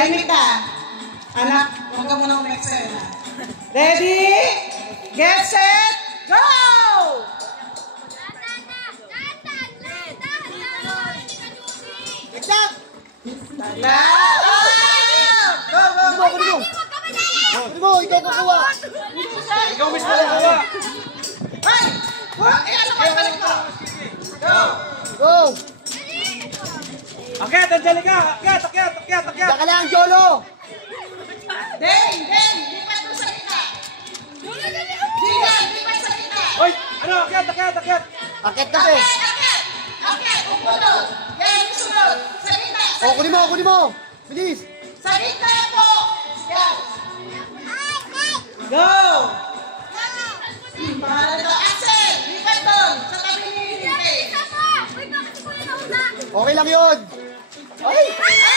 Tahimik ka. Anak, huwag ka muna umexcel. Ready? Get set, go! Exact! Go, go, go! Mo, ikaw kukuha! Ikaw mismo kukuha! Ay! Ano kayo balik mo? Go! Go! Akyat, Angelica! Akyat! Diyan ka lang, Jolo! Den! Lipat mo sa kita! Lipat sa kita! Hoy! Ano? Akyat! Akit na eh! Akyat! Umunod! Yan, sunod! Sa kita! O, kunin mo! Bilis! Sa kita po! Yan! Go! Mahal ito! Axel! Lipat doon! Sa tabi ni Ninte! Okay lang yun! Ay! Ah!